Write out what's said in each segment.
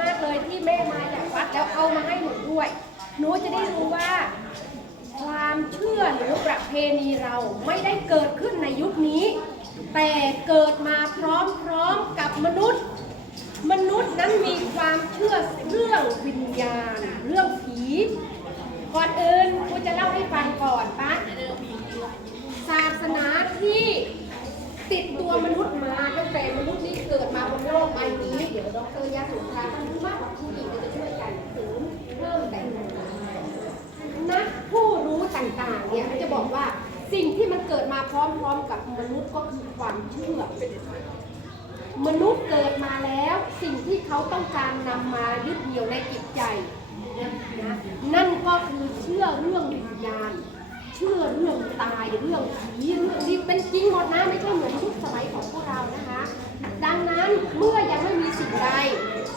มากเลยที่แม่มาจากวัดแล้วเอามาให้หนูด้วย หนูจะได้รู้ว่า ความเชื่อหรือประเพณีเราไม่ได้เกิดขึ้นในยุคนี้ แต่เกิดมาพร้อมๆกับมนุษย์ มนุษย์นั้นมีความเชื่อเรื่องวิญญาณ เรื่องผี ก่อนอื่นกูจะเล่าให้ฟังก่อนปะศาสนาที่ ติดตัวมนุษย์มาตั้งแต่มนุษย์นี่เกิดมาบนโลกใบนี้ เดี๋ยวดรยาสุธาท่านรู้มากกว่าครูอีกจะช่วยกันเสริมเพิ่มแต่งนักผู้รู้ต่างๆเนี่ยเขาจะบอกว่าสิ่งที่มันเกิดมาพร้อมๆกับมนุษย์ก็คือความเชื่อมนุษย์เกิดมาแล้วสิ่งที่เขาต้องการนำมายึดเหนี่ยวในจิตใจนะนั่นก็คือเชื่อเรื่องวิญญาณ ตายเรื่องผีเรื่องนี้เป็นจริงหมดนะไม่ใช่เหมือนยุคสมัยของพวกเรานะคะ ดังนั้นเมื่อยังไม่มีสิ่งใด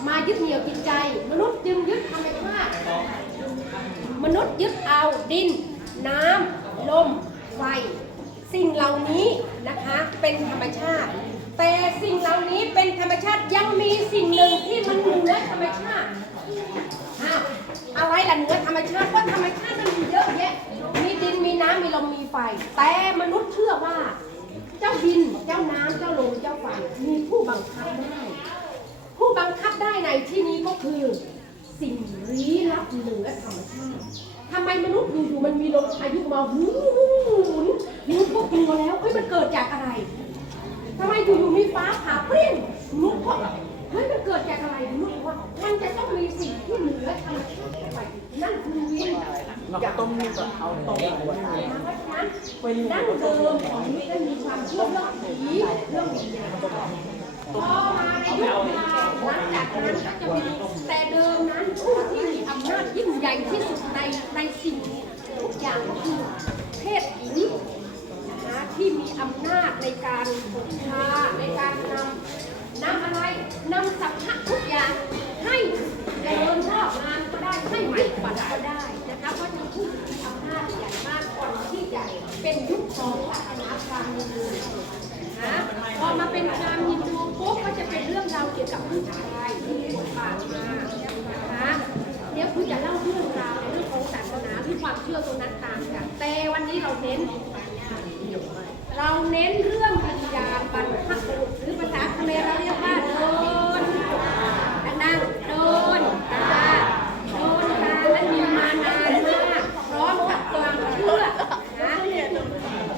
มายึดเหนี่ยวจิตใจ มนุษย์จึงยึดธรรมชาติมนุษย์ยึดเอาดิน น้ำลม ไฟ สิ่งเหล่านี้นะคะเป็นธรรมชาติ แต่สิ่งเหล่านี้เป็นธรรมชาติยังมีสิ่งหนึ่งที่มันเหนือธรรมชาติอะไรล่ะเหนือธรรมชาติก็ธรรมชาติมันมีเยอะแยะมี มีน้ำมีลมมีไฟ แต่มนุษย์เชื่อว่า เจ้าดินเจ้าน้ำเจ้าลมเจ้าไฟมีผู้บังคับได้ ผู้บังคับได้ในที่นี้ก็คือ สิ่งลี้ลับเหนือธรรมชาติทำไมมนุษย์อยู่ๆมันมีลมพายุมาหมุนหมุนมนุษย์ก็กลัวแล้วเฮ้ยมันเกิดจากอะไรทำไมอยู่ๆมีฟ้าผ่าเปรี้ยงมนุษย์ก็เฮ้ยมันเกิดจากอะไรมนุษย์บอกว่ามันจะต้องมีสิ่งที่เหนือธรรมชาติไปนั่น คือวิญญาณเราต้มนี่ก็เอาต้อาไว้เพราะฉะนั้นดั้งเดิมของมนุษย์นั้นมีความเชื่อเรื่องผีเรื่องวิญญาณพอมาในยุคเราหลังจากนั้นก็จะมีแต่เดิมนั้นผู้ที่มีอำนาจยิ่งใหญ่ที่สุดในในสิ่งทุกอย่างก็คือเพศหญิงนะคะที่มีอำนาจในการบูชาในการนำนำอะไรนำสัพพะทุกอย่างให้เจริญรอบงานก็ได้ ให้ไหมฝันก็ได้นะคะเพราะมีผู้มีอำนาจใหญ่มากก่อนที่จะเป็นยุคของศาสนาพราหมณ์ฮินดูนะพอมาเป็นพราหมณ์ฮินดูปุ๊บก็จะเป็นเรื่องราวเกี่ยวกับผู้ชายที่บทบาทมานะคะเดี๋ยวคุณจะเล่าเรื่องราวในเรื่องของศาสนาที่ความเชื่อตรงนั้นตางกันแต่วันนี้เราเน้นเราเน้นเรื่องวิญญาณบรรพบุรุษหรือภาษาเขมรเราเรียกว่าโดนดังๆโดนตาโดนตาและมีมานานมากพร้อมกับความเชื่อนะ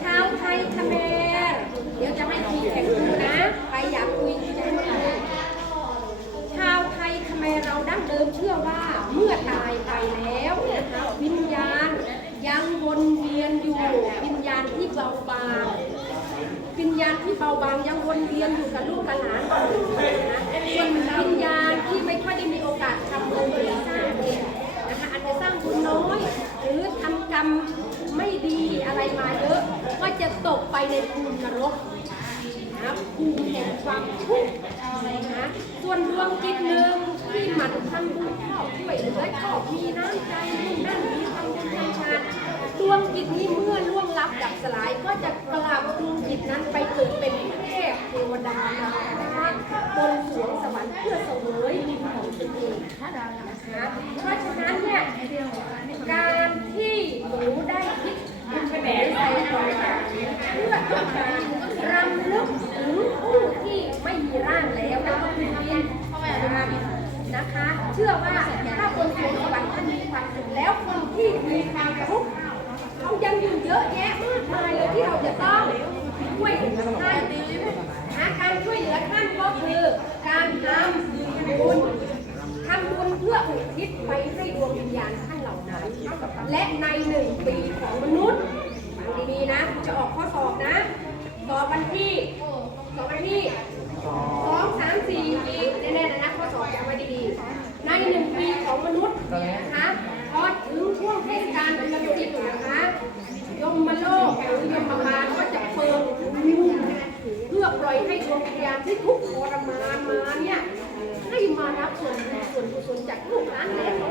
ชาวไทยเขมรเดี๋ยวจะให้คุยแข่งดูนะใครอยากคุยจะให้คุยชาวไทยเขมรเราดั้งเดิมเชื่อว่าเมื่อตายไปแล้วนะคะวิญญาณยังวนเวียนอยู่วิญญาณที่เบาบาง วิญญาณที่ เบาบางยังวนเวียนอยู่กับลูกกับหลานนอื่นนะส่วนวิญญาณที่ไม่ค่อยได้มีโอกาสทำบุญหรือสร้างบุญนะคะอาจจะสร้างบุญน้อย หรือทำกรรมไม่ดีอะไรมาเยอะ ก็จะตกไปในภูมินรกนะภูมิแห่งความทุกข์นะส่วนดวงจิตหนึ่งที่หมันทำบุญชอบช่วยเหลือชอบมีน้ำใจมุ่งนั่นมีทำบุญทำทานดวงจิตนี้เมื่อล่วงลับดับสลายก็จะกลับดว จิตนั้นไปเกิดเป็นเทพเทวดานะคะบนสวงสวรรค์เพื่อเสวยบุญของตนเองนะคะเพราะฉะนั้นเนี่ยการที่หนูได้คิดบุญไปใส่ใจเพื่อต้องการรำลึกถึงผู้ที่ไม่มีร่างแล้วแล้วก็เป็นวิญญาณนะคะ เชื่อว่าถ้าบนสวงสวรรค์ท่านมีความสุขแล้วคนที่มีความทุกข์เขายังอยู่เยอะแยะมากมายเลยที่เราจะต้อง ช่วยเหลือท่านหาการช่วยเหลือท่านก็คือการทำบุญทำบุญเพื่ออุทิศไปให้ดวงวิญญาณท่านเหล่านั้น และในหนึ่งปีของมนุษย์ฟังดีๆนะ จะออกข้อสอบนะ สอบวันที่สอบวันที่สองสามสี่ปีแน่ๆนะข้อสอบจำไว้ดีๆ ในหนึ่งปีของมนุษย์นะคะพอถึงช่วงเทศกาลเดือนจิตนะคะยมมาโลกหรือยมบาลก็จะเปิดวิวเพื่อ ปล่อยให้ดวงวิญญาณที่ทุกข์ทรมานมาเนี่ยให้มารับส่วนบุญส่วนกุศลจากลูกหลานและคนที่ยัง